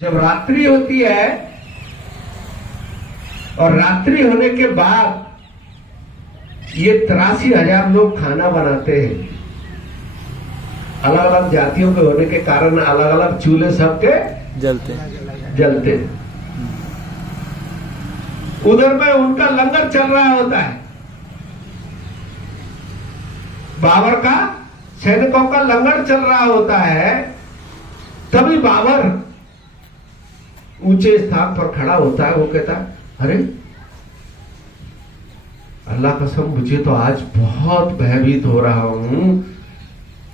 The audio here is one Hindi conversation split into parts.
जब रात्रि होती है और रात्रि होने के बाद ये 83,000 लोग खाना बनाते हैं। अलग अलग जातियों के होने के कारण अलग अलग चूल्हे सबके जलते उधर में उनका लंगर चल रहा होता है। बाबर का सैनिकों का लंगर चल रहा होता है। तभी बाबर ऊंचे स्थान पर खड़ा होता है। वो कहता है, अरे अल्लाह कसम मुझे तो आज बहुत भयभीत हो रहा हूं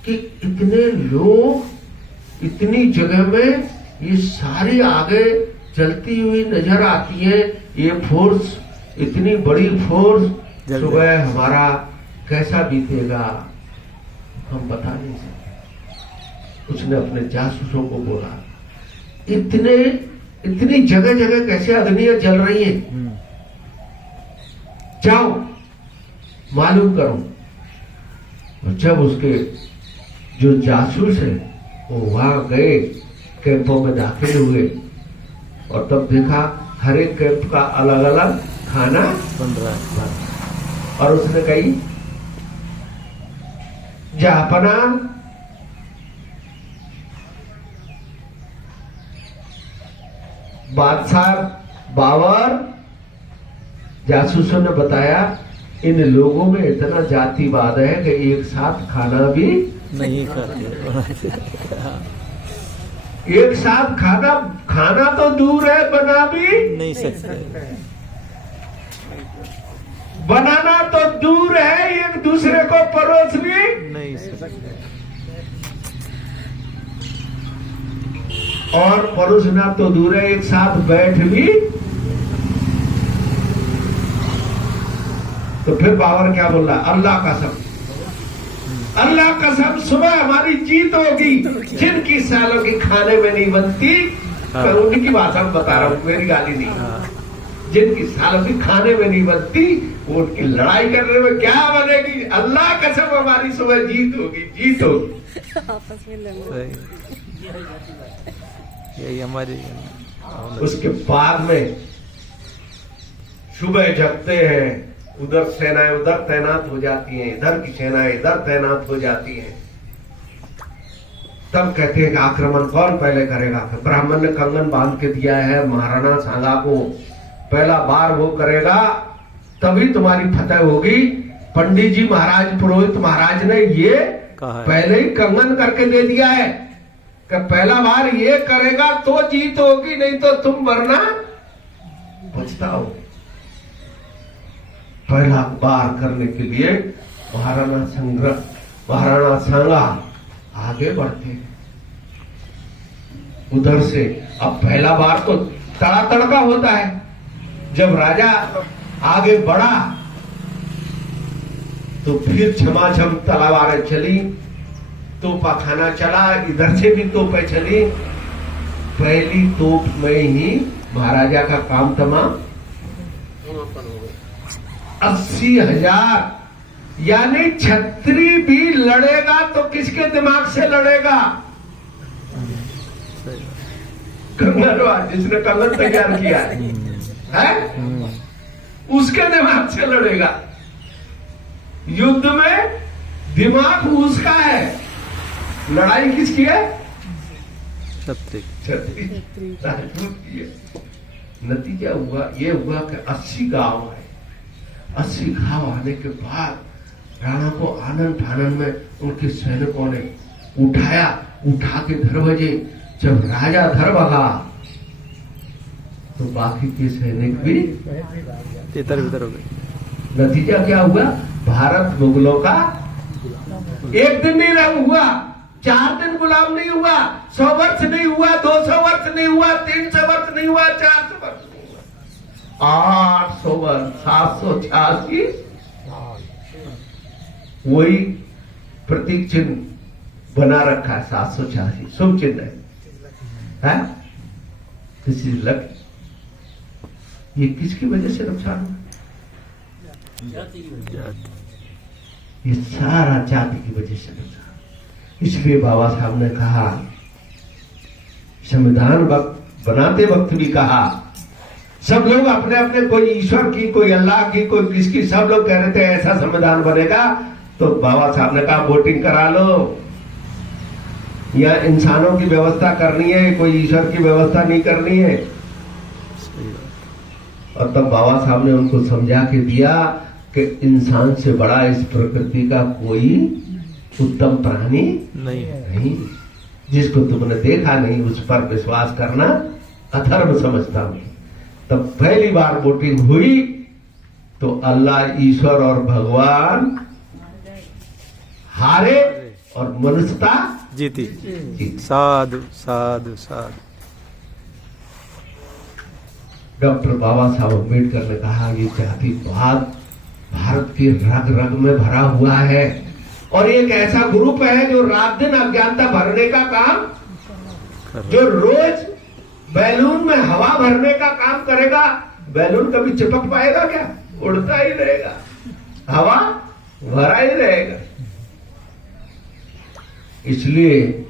कि इतने लोग इतनी जगह में ये सारी आगे जलती हुई नजर आती है। ये फोर्स, इतनी बड़ी फोर्स, सुबह हमारा कैसा बीतेगा हम बता नहीं सकते। उसने अपने जासूसों को बोला, इतनी जगह जगह कैसे अग्नियां जल रही हैं, जाओ मालूम करो। और जब उसके जो जासूस है वो वहां गए, कैंपों में दाखिल हुए और तब देखा हर एक कैंप का अलग अलग खाना बन रहा है। और उसने कही, जहापना बादशाह बाबर जासूसों ने बताया, इन लोगों में इतना जातिवाद है कि एक साथ खाना भी नहीं खाते। एक साथ खाना तो दूर है, बना भी नहीं सकते। बनाना तो दूर है, एक दूसरे को परोस भी नहीं सकते। और परोसना तो दूर है, एक साथ बैठ भी। तो फिर बाबर क्या बोल रहा, अल्लाह कसम, अल्लाह कसम सुबह हमारी जीत होगी। जिनकी सालों की खाने में नहीं बनती, मैं उनकी भाषा में बता रहा हूं, मेरी गाली नहीं। जिनकी सालों की खाने में नहीं बनती, वो उनकी लड़ाई करने में क्या बनेगी। अल्लाह कसम हमारी सुबह जीत होगी, जीत होगी। आपस में यही हमारी। उसके बाद में सुबह जगते हैं, उधर सेनाएं उधर तैनात हो जाती हैं, इधर की सेनाएं इधर तैनात हो जाती हैं। तब कहते हैं कि आक्रमण कौन पहले करेगा। ब्राह्मण ने कंगन बांध के दिया है महाराणा सांगा को, पहला बार वो करेगा तभी तुम्हारी फतेह होगी। पंडित जी महाराज, पुरोहित महाराज ने ये पहले ही कंगन करके दे दिया है कि पहला बार ये करेगा तो जीत होगी, नहीं तो तुम वरना पछताओ। पहला बार करने के लिए महाराणा सांगा आगे बढ़ते। उधर से अब पहला बार तो तड़ा तड़का होता है। जब राजा आगे बढ़ा तो फिर झमाझम तलवारें चली, तोपा खाना चला, इधर से भी तोपें चली। पहली तोप में ही महाराजा का काम तमाम। 80,000 यानी छत्री भी लड़ेगा तो किसके दिमाग से लड़ेगा? कंगनवार, जिसने कंगन तैयार किया है उसके दिमाग से लड़ेगा। युद्ध में दिमाग उसका है, लड़ाई किसकी है? छत्री राजपूत की है। नतीजा हुआ ये हुआ कि 80 गांव है। 80 गांव आने के बाद राणा को आनंद फानन में उनके सैनिकों ने उठाया, उठा के दरवाजे। जब राजा धर भगा तो बाकी के सैनिक भी इधर उधर हो गए। नतीजा क्या हुआ? भारत मुगलों का एक दिन नहीं हुआ, 4 दिन गुलाम नहीं हुआ, 100 वर्ष नहीं हुआ, 200 वर्ष नहीं हुआ, 300 वर्ष नहीं हुआ, 400 वर्ष नहीं हुआ, 800 वर्ष, 786। वही प्रतीक चिन्ह बना रखा है, 786 शुभ चिन्ह है। This is lucky. ये किसकी वजह से नुकसान हुआ? ये सारा जाति की वजह से नुकसान। इसलिए बाबा साहब ने कहा संविधान बनाते वक्त भी कहा, सब लोग अपने अपने, कोई ईश्वर की, कोई अल्लाह की, कोई किसकी, सब लोग कह रहे थे ऐसा संविधान बनेगा। तो बाबा साहब ने कहा वोटिंग करा लो, या इंसानों की व्यवस्था करनी है, कोई ईश्वर की व्यवस्था नहीं करनी है। और तब बाबा साहब ने उनको समझा के दिया कि इंसान से बड़ा इस प्रकृति का कोई उत्तम प्राणी नहीं। जिसको तुमने देखा नहीं उस पर विश्वास करना अधर्म समझता हूं। तब पहली बार वोटिंग हुई तो अल्लाह, ईश्वर और भगवान हारे और मनुष्यता जीती। साधु साधु साधु। डॉक्टर बाबा साहब अम्बेडकर ने कहा ये जातिवाद भारत की रग रग में भरा हुआ है, और एक ऐसा ग्रुप है जो रात दिन अज्ञानता भरने का काम, जो रोज बैलून में हवा भरने का काम करेगा। बैलून कभी चिपक पाएगा क्या? उड़ता ही रहेगा, हवा भरा ही रहेगा। इसलिए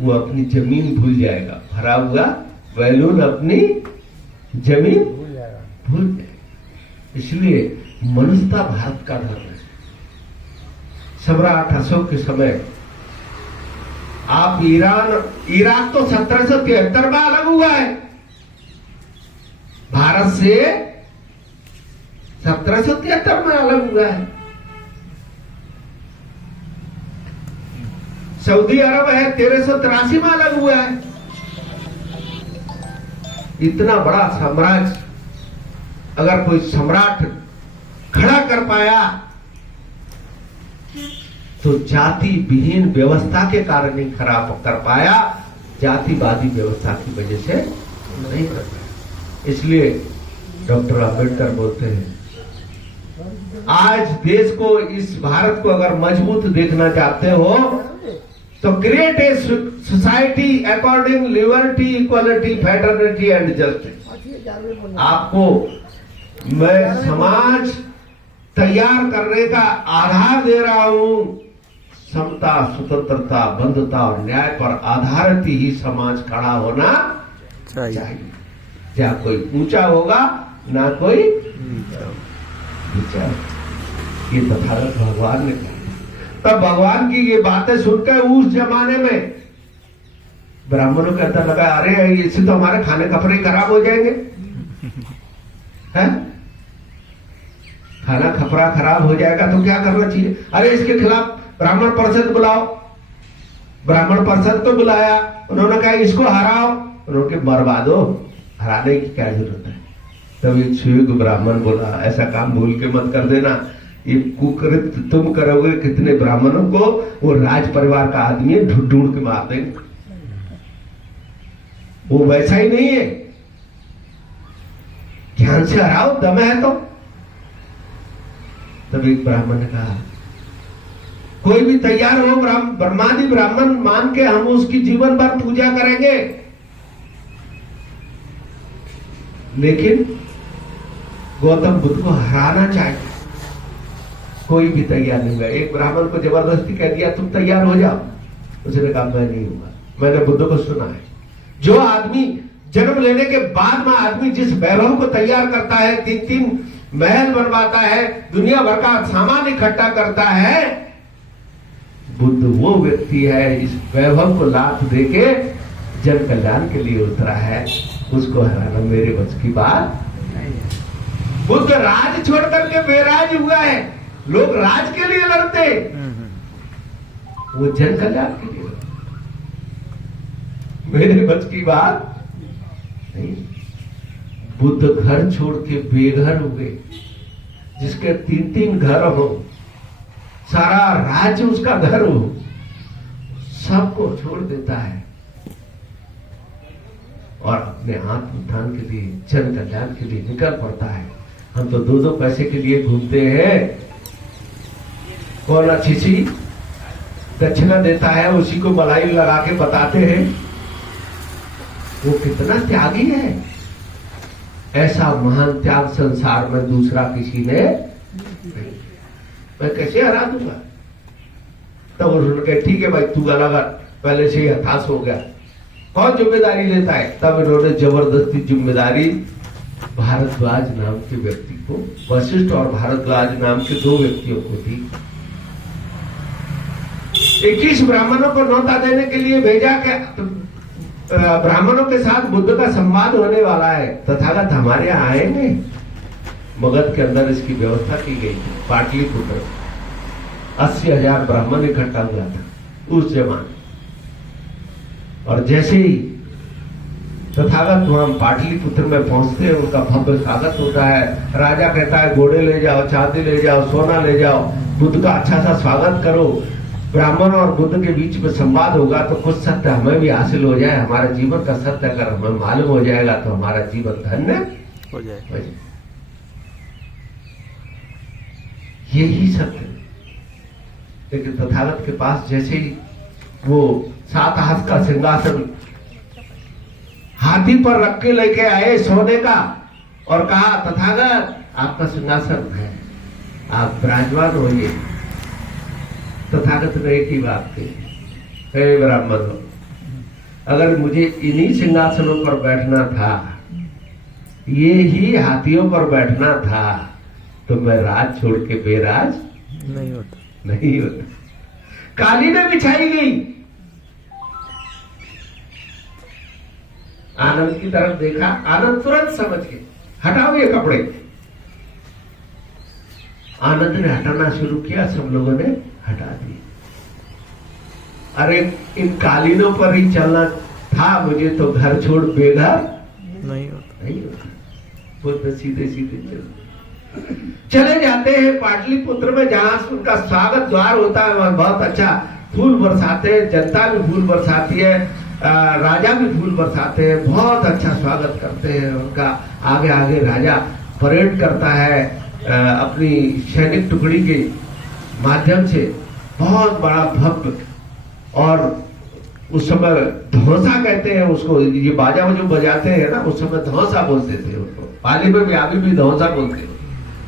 वो अपनी जमीन भूल जाएगा, भरा हुआ बैलून अपनी जमीन भूल जाएगा। इसलिए मनुष्यता भारत का धर्म है। सम्राट अशोक के समय आप इराक तो 1773 में अलग हुआ है भारत से, 1773 में अलग हुआ है। सऊदी अरब है 1383 में अलग हुआ है। इतना बड़ा साम्राज्य अगर कोई सम्राट खड़ा कर पाया तो जाति विहीन व्यवस्था के कारण नहीं खराब कर पाया, जातिवादी व्यवस्था की वजह से नहीं कर पाया। इसलिए डॉक्टर अम्बेडकर बोलते हैं आज देश को, इस भारत को अगर मजबूत देखना चाहते हो तो create a society according liberty, equality, fraternity and justice. आपको मैं समाज तैयार करने का आधार दे रहा हूं। समता, स्वतंत्रता, बंधुता और न्याय पर आधारित ही समाज खड़ा होना चाहिए। जहाँ कोई ऊंचा होगा ना कोई नीचा। ये तथागत भगवान ने कहा। तब भगवान की ये बातें सुनकर उस जमाने में ब्राह्मणों को ऐसा लगा, अरे इससे तो हमारे खाने कपड़े खराब हो जाएंगे, हैं? खाना खपरा खराब हो जाएगा तो क्या करना चाहिए? अरे इसके खिलाफ ब्राह्मण परिषद बुलाओ। ब्राह्मण परिषद तो बुलाया, उन्होंने कहा इसको हराओ, उन्होंने मरवा दो, हराने की क्या जरूरत है। तब एक शुभ ब्राह्मण बोला, ऐसा काम भूल के मत कर देना, ये कुकृत्य तुम करोगे कितने ब्राह्मणों को वो राज परिवार का आदमी ढूंढ के मार देंगे। वो वैसा ही नहीं है, ध्यान से हराओ, दम है तो। तब एक ब्राह्मण ने कहा कोई भी तैयार हो, ब्रह्मादि ब्राह्मण मान के हम उसकी जीवन भर पूजा करेंगे। लेकिन गौतम बुद्ध को हराना चाहिए, कोई भी तैयार नहीं हुआ। एक ब्राह्मण को जबरदस्ती कह दिया तुम तैयार हो जाओ, उसने कहा मैं नहीं हुआ, मैंने बुद्ध को सुना है। जो आदमी जन्म लेने के बाद में आदमी जिस वैभव को तैयार करता है, 3-3 महल बनवाता है, दुनिया भर का सामान इकट्ठा करता है, बुद्ध वो व्यक्ति है इस वैभव को लाभ देके जन कल्याण के लिए उतरा है। उसको हराना मेरे बस की बात नहीं है। बुद्ध राज छोड़ करके बेराज हुआ है। लोग राज के लिए लड़ते, वो जन कल्याण के लिए लड़ते। मेरे बस की बात नहीं। बुद्ध घर छोड़ के बेघर हुए, जिसके 3-3 घर हो, सारा राज्य उसका घर हो, सबको छोड़ देता है और अपने आत्मोत्थान के लिए, जन कल्याण के लिए निकल पड़ता है। हम तो 2-2 पैसे के लिए घूमते हैं। कौन अच्छी सी दक्षिणा देता है उसी को मलाई लगा के बताते हैं वो कितना त्यागी है। ऐसा महान त्याग संसार में दूसरा किसी ने नहीं। मैं कैसे हरा दूंगा? तब उन्होंने कहा ठीक है भाई तू अलग, पहले से ही हताश हो गया, कौन जिम्मेदारी लेता है? तब इन्होंने जबरदस्ती जिम्मेदारी भारद्वाज नाम के व्यक्ति को, वशिष्ठ और भारद्वाज नाम के 2 व्यक्तियों को दी। 21 ब्राह्मणों को न्योता देने के लिए भेजा कि ब्राह्मणों के साथ बुद्ध का संवाद होने वाला है, तथागत हमारे यहाँ आएंगे। मगध के अंदर इसकी व्यवस्था की गई थी। पाटलिपुत्र 80,000 ब्राह्मण इकट्ठा हुआ था उस जमाने। और जैसे ही तथागत वहां पाटलिपुत्र में पहुंचते हैं, उनका भव्य स्वागत होता है। राजा कहता है घोड़े ले जाओ, चांदी ले जाओ, सोना ले जाओ, बुद्ध का अच्छा सा स्वागत करो। ब्राह्मण और बुद्ध के बीच में संवाद होगा तो कुछ सत्य हमें भी हासिल हो जाए। हमारे जीवन का सत्य अगर हमें मालूम हो जाएगा तो हमारा जीवन धन्य हो जाए। यही सत्य। लेकिन तथागत के पास जैसे ही वो 7 हाथ का सिंहासन हाथी पर रख के लेके आए सोने का, और कहा तथागत आपका सिंहासन है, आप विराजमान होइए। तथागत ने एक ही बात कही, हे ब्राह्मणों, अगर मुझे इन्हीं सिंहासनों पर बैठना था, ये ही हाथियों पर बैठना था, तो मैं राज छोड़ के बेराज नहीं होता। कालीने बिछाई गई। आनंद की तरफ देखा, आनंद तुरंत समझ गए, हटाओ ये कपड़े। आनंद ने हटाना शुरू किया, सब लोगों ने हटा दिए। अरे इन कालीनों पर ही चलना था मुझे, तो घर छोड़ बेघर नहीं होता। बुद्ध सीधे सीधे चले जाते हैं पाटलिपुत्र में, जहां उनका स्वागत द्वार होता है। वहां बहुत अच्छा फूल बरसाते हैं, जनता भी फूल बरसाती है, राजा भी फूल बरसाते हैं, बहुत अच्छा स्वागत करते हैं उनका। आगे आगे राजा परेड करता है अपनी सैनिक टुकड़ी के माध्यम से, बहुत बड़ा भव्य। और उस समय धौसा कहते हैं उसको, ये बाजा जो बजाते हैं ना, उस समय धौसा बोलते थे उसको। पाली में भी अभी भी धौसा बोलते हैं,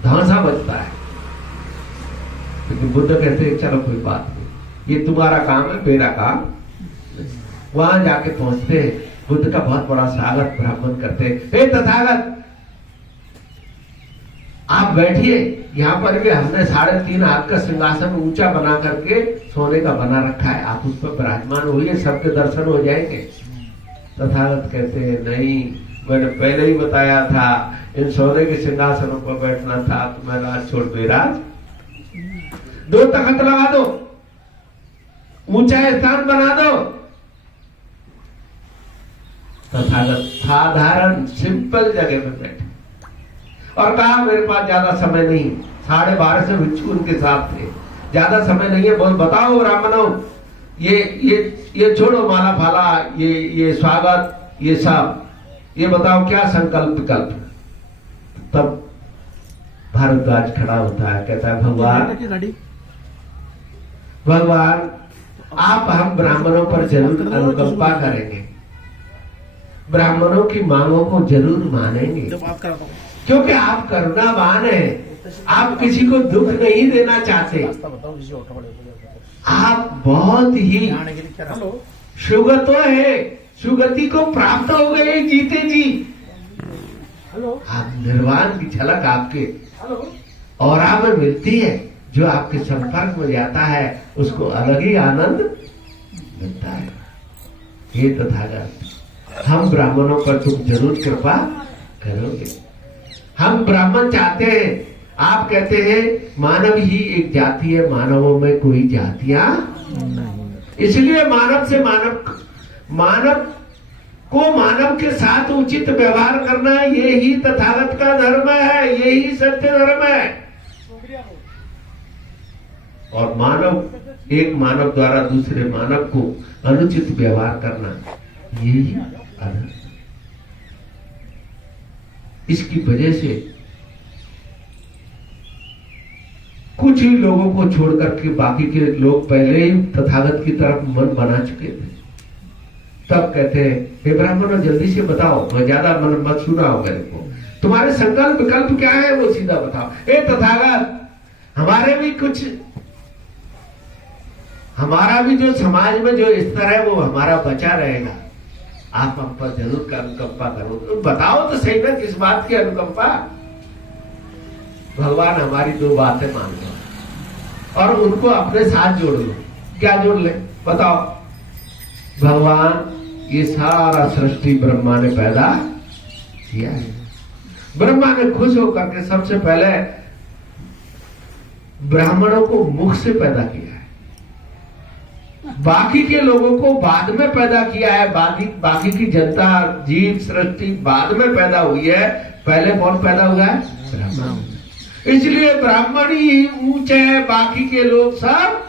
धौसा बजता है। लेकिन बुद्ध कहते हैं चलो कोई बात नहीं, ये तुम्हारा काम है, मेरा काम। वहां जाके पहुंचते हैं, बुद्ध का बहुत बड़ा स्वागत ब्राह्मण करते हैं। हे तथागत आप बैठिए, यहाँ पर भी हमने 3.5 हाथ का सिंहासन ऊंचा बना करके सोने का बना रखा है, आप उस पर विराजमान होइए, सबके दर्शन हो जाएंगे। तथागत कहते हैं नहीं, मैंने पहले ही बताया था, इन सोने के सिंहासनों पर बैठना था तो मैं राज छोड़ बेराज। 2 तख्त लगा दो, ऊंचा स्थान बना दो। तथागत साधारण सिंपल जगह में बैठे और कहा मेरे पास ज्यादा समय नहीं। 12.5 भिक्षु उनके साथ थे, ज्यादा समय नहीं है, बोल बताओ ब्राह्मणों, ये छोड़ो माला फाला, ये स्वागत, ये सब, ये बताओ क्या संकल्प विकल्प। तब भारद्वाज खड़ा होता है, कहता है भगवान आप हम ब्राह्मणों पर जरूर अनुकंपा करेंगे, ब्राह्मणों की मांगों को जरूर मानेंगे, क्योंकि आप करुणावान हैं, आप किसी को दुख नहीं देना चाहते, आप बहुत ही सुगतो है, सुगति को प्राप्त हो गए जीते जी। आप निर्वाण की झलक आपके औरा में मिलती है, जो आपके संपर्क में जाता है उसको अलग ही आनंद मिलता है। हे तथागत हम ब्राह्मणों पर तुम जरूर कृपा करोगे। हम ब्राह्मण चाहते हैं, आप कहते हैं मानव ही एक जाति है, मानवों में कोई जातियां नहीं, इसलिए मानव से मानव को मानव के साथ उचित व्यवहार करना, यही तथागत का धर्म है, यही सत्य धर्म है। और एक मानव द्वारा दूसरे मानव को अनुचित व्यवहार करना, यही अधर्म। इसकी वजह से कुछ ही लोगों को छोड़ करके बाकी के लोग पहले ही तथागत की तरफ मन बना चुके थे। तब कहते हैं हे ब्राह्मणों जल्दी से बताओ, मैं ज्यादा मन मत सुनाओ मेरे को, तुम्हारे संकल्प विकल्प क्या है वो सीधा बताओ। हे तथागत हमारा भी जो समाज में जो स्तर है वो हमारा बचा रहेगा, आप हम पर जरूर का अनुकंपा करो। तो बताओ तो सही ना किस बात की अनुकंपा। भगवान हमारी दो बातें मान लो और उनको अपने साथ जोड़ लो। क्या जोड़ ले बताओ। भगवान ये सारा सृष्टि ब्रह्मा ने पैदा किया है। ब्रह्मा ने खुश होकर के सबसे पहले ब्राह्मणों को मुख से पैदा किया है, बाकी के लोगों को बाद में पैदा किया है। बाकी की जनता जीव सृष्टि बाद में पैदा हुई है, पहले कौन पैदा हुआ है? ब्राह्मण। इसलिए ब्राह्मण ही ऊंचे है, बाकी के लोग सब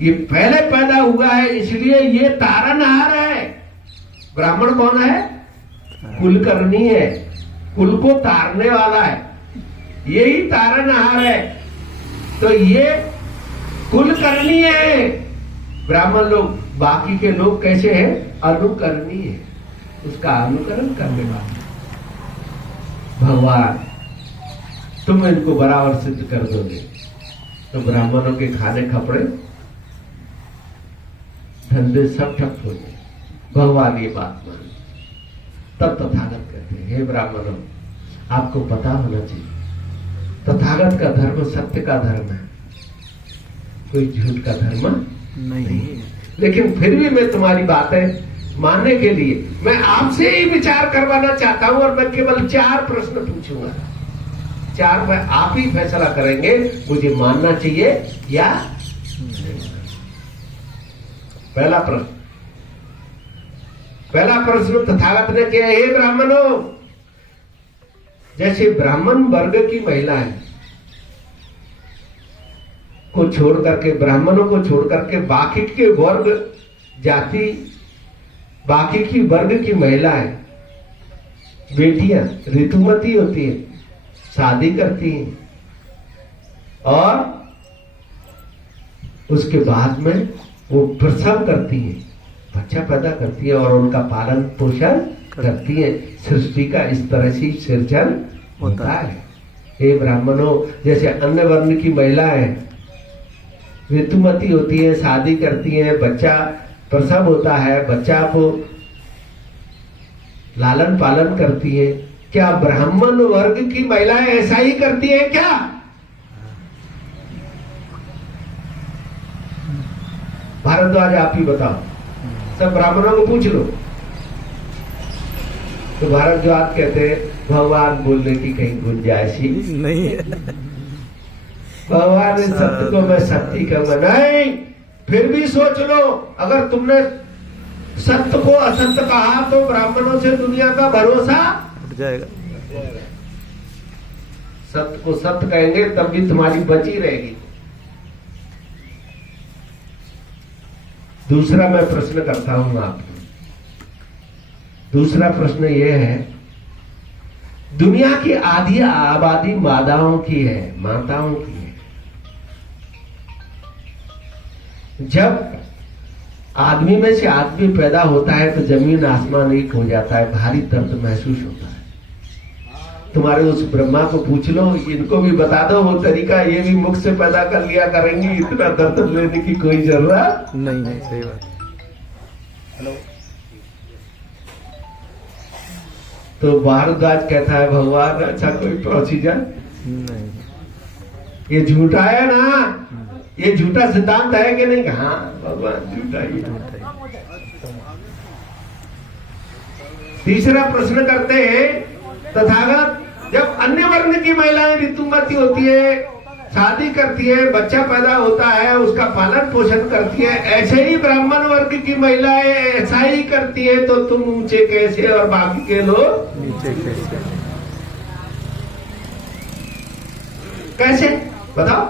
ये पहले पैदा हुआ है, इसलिए ये तारनहार है। ब्राह्मण कौन है? कुलकर्णी है, कुल को तारने वाला है, यही तारनहार है। तो ये कुलकर्णी है ब्राह्मण लोग। बाकी के लोग कैसे हैं? अनुकरणी है, उसका अनुकरण करने वाले। भगवान तुम इनको बराबर सिद्ध कर दोगे तो ब्राह्मणों के खाने कपड़े धंधे सब ठप हो गए। भगवान ये बात मान। तब तथागत कहते हैं, हे ब्राह्मणों आपको पता होना चाहिए तथागत का धर्म सत्य का धर्म है, कोई झूठ का धर्म नहीं है। लेकिन फिर भी मैं तुम्हारी बातें मानने के लिए मैं आपसे ही विचार करवाना चाहता हूं और मैं केवल 4 प्रश्न पूछूंगा। 4 में आप ही फैसला करेंगे मुझे मानना चाहिए या पहला प्रश्न तथागत ने किया, हे ब्राह्मणों जैसे ब्राह्मण वर्ग की महिलाएं को छोड़ करके, ब्राह्मणों को छोड़ करके बाकी के वर्ग जाति, बाकी की वर्ग की महिलाएं बेटियां ऋतुमती होती है, शादी करती हैं और उसके बाद में वो प्रसव करती है, बच्चा पैदा करती है और उनका पालन पोषण करती है। सृष्टि का इस तरह से सृजन होता है। हे ब्राह्मणों जैसे अन्य वर्ण की महिलाएं ऋतुमती होती है, शादी करती है, बच्चा प्रसव होता है, बच्चा को लालन पालन करती है, क्या ब्राह्मण वर्ग की महिलाएं ऐसा ही करती है क्या? भारद्वाज आप ही बताओ, सब ब्राह्मणों को पूछ लो। तो भारद्वाज कहते हैं भगवान बोलने की कहीं गुंजाइश ही नहीं है। भगवान इस सत्य को मैं सत्य कहूंगा नहीं। फिर भी सोच लो, अगर तुमने सत्य को असत्य कहा तो ब्राह्मणों से दुनिया का भरोसा उठ जाएगा। सत्य को सत्य कहेंगे तब भी तुम्हारी बची रहेगी। दूसरा मैं प्रश्न करता हूं आपको। दूसरा प्रश्न यह है, दुनिया की आधी आबादी माताओं की है, माताओं की है। जब आदमी में से आदमी पैदा होता है तो जमीन आसमान एक हो जाता है, भारी दर्द महसूस होता है। तुम्हारे उस ब्रह्मा को पूछ लो, इनको भी बता दो वो तरीका, ये भी मुख से पैदा कर लिया करेंगी, इतना दर्द लेने की कोई जरूरत नहीं है। सही बात। हेलो। तो भारद्वाज कहता है भगवान अच्छा कोई प्रोसीजर नहीं, ये झूठा है ना, ये झूठा सिद्धांत है कि नहीं? हाँ भगवान झूठा ही है। तीसरा प्रश्न करते हैं तथागत, जब अन्य वर्ण की महिलाएं ऋतुमती होती है, शादी करती है, बच्चा पैदा होता है, उसका पालन पोषण करती है, ऐसे ही ब्राह्मण वर्ग की महिलाएं ऐसा ही करती है, तो तुम ऊंचे कैसे और बाकी के लोग नीचे कैसे? कैसे बताओ?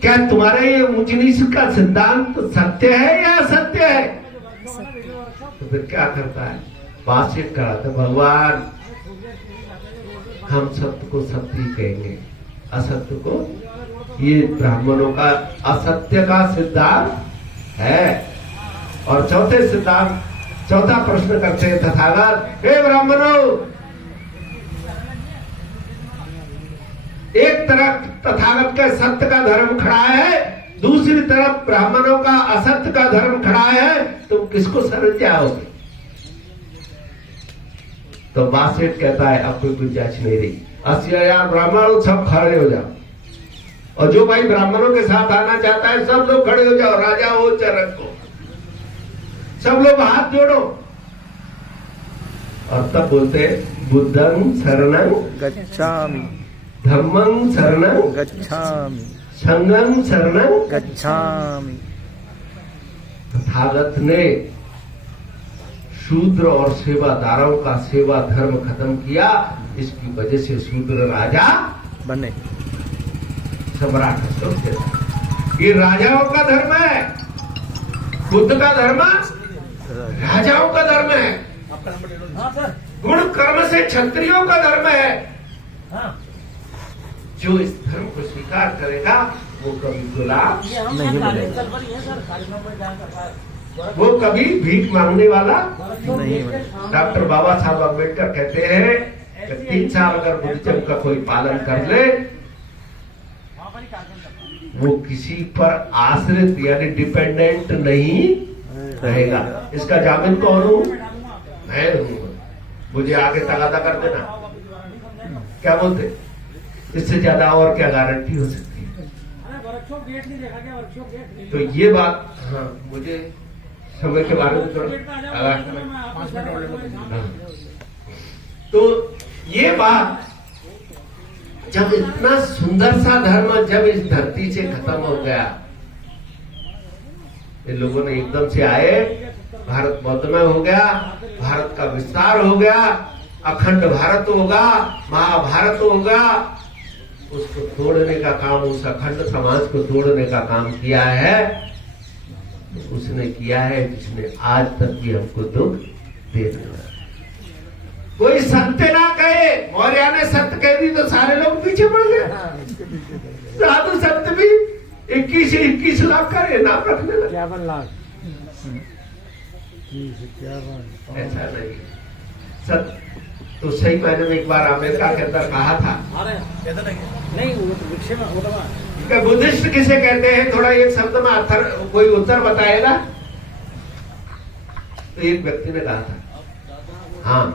क्या तुम्हारा ये ऊंच नीच का सिद्धांत सत्य है या असत्य है? तो फिर क्या करता है? भाष्य कराता, भगवान हम सत्य को सत्य ही कहेंगे, असत्य को ये ब्राह्मणों का असत्य का सिद्धांत है। और चौथा प्रश्न करते हैं तथागत, हे ब्राह्मणों एक तरफ तथागत का सत्य का धर्म खड़ा है, दूसरी तरफ ब्राह्मणों का असत्य का धर्म खड़ा है, तुम किसको शरण जाओगे? तो बासेठ कहता है अब कोई गुंजाइश नहीं रही, 80,000 ब्राह्मण सब खड़े हो जाओ, और जो भाई ब्राह्मणों के साथ आना चाहता है सब लोग खड़े हो जाओ, राजा हो चरक को, सब लोग हाथ जोड़ो। और तब बोलते बुद्धं शरणं गच्छामि, धम्मं शरणं गच्छामि, संघं शरणं गच्छामि। तथागत ने शूद्र और सेवादारों का सेवा धर्म खत्म किया, इसकी वजह से शूद्र राजा बने। सम्राट अशोक थे। ये राजाओं का धर्म है, बुद्ध का धर्म राजाओं का धर्म है, गुण कर्म से क्षत्रियों का धर्म है। जो इस धर्म को स्वीकार करेगा वो कभी गुलाम नहीं बनेगा, वो कभी भीख मांगने वाला नहीं बनेगा। डॉक्टर बाबा साहब अम्बेडकर कहते हैं कि 3 साल अगर बुद्धिज्म का कोई पालन कर ले, वो किसी पर आश्रित यानी डिपेंडेंट नहीं रहेगा। इसका जामिन कौन हूं? मैं हूं। मुझे आगे तगादा कर देना, क्या बोलते? इससे ज्यादा और क्या गारंटी हो सकती है? तो ये बात, हाँ, मुझे समय के बारे में थोड़ा, तो ये बात, जब इतना सुंदर सा धर्म जब इस धरती से खत्म हो गया, इन लोगों ने एकदम से आए, भारत बौद्धमय हो गया, भारत का विस्तार हो गया, अखंड भारत होगा, महाभारत होगा, उसको तोड़ने का काम, उस अखंड समाज को तोड़ने का काम किया है। तो उसने किया है जिसने आज तक भी हमको दुख दे दिया। कोई सत्य ना कहे, मौर्य ने सत्य कह दी तो सारे लोग पीछे पड़ गए। साधु सत्य भी 21 लाख का नाम रखने लगे। 51 लाख ऐसा नहीं, सत्य तो सही मायने में एक बार अमेरिका के अंदर कहा था नहीं, कि बुद्धिस्ट किसे कहते हैं, थोड़ा एक शब्द में अर्थर कोई उत्तर बताएगा? तो एक व्यक्ति ने कहा था, हाँ,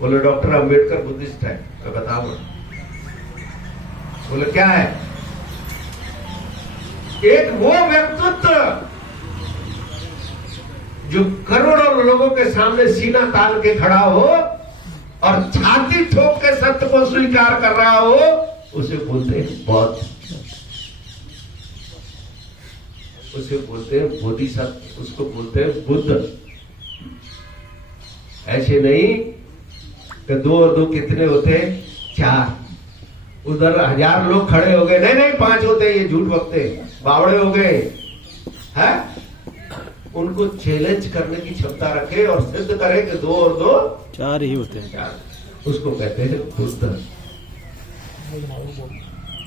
बोले डॉक्टर अम्बेडकर बुद्धिस्ट है। मैं बताऊंगा। बोले क्या है? एक वो व्यक्तित्व जो करोड़ों लोगों के सामने सीना तान के खड़ा हो और छाती ठोक के सत्य को स्वीकार कर रहा हो, उसे बोलते हैं बौद्ध, उसे बोलते हैं बोधिसत्व, उसको बोलते हैं बुद्ध। ऐसे नहीं कि 2 और 2 कितने होते हैं? 4। उधर 1000 लोग खड़े हो गए, नहीं नहीं 5 होते, ये झूठ बकते, बावड़े हो गए हैं। उनको चैलेंज करने की क्षमता रखे और सिद्ध करे कि 2 और 2 4 ही होते हैं। 4, उसको कहते हैं बुद्ध।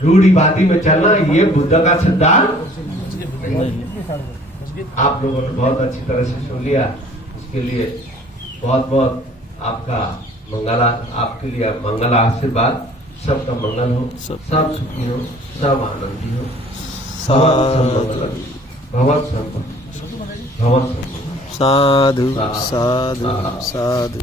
रूढ़िवादी में चलना ये बुद्ध का सिद्धांत नहीं। आप लोगों ने बहुत अच्छी तरह से सुन लिया, उसके लिए बहुत बहुत आपका मंगला, आपके लिए मंगल आशीर्वाद, सबका मंगल हो, सब सुखी हो, सब आनंदी हो, भगवत संपन्न, भगवत संपन्न। साधु साधु साधु।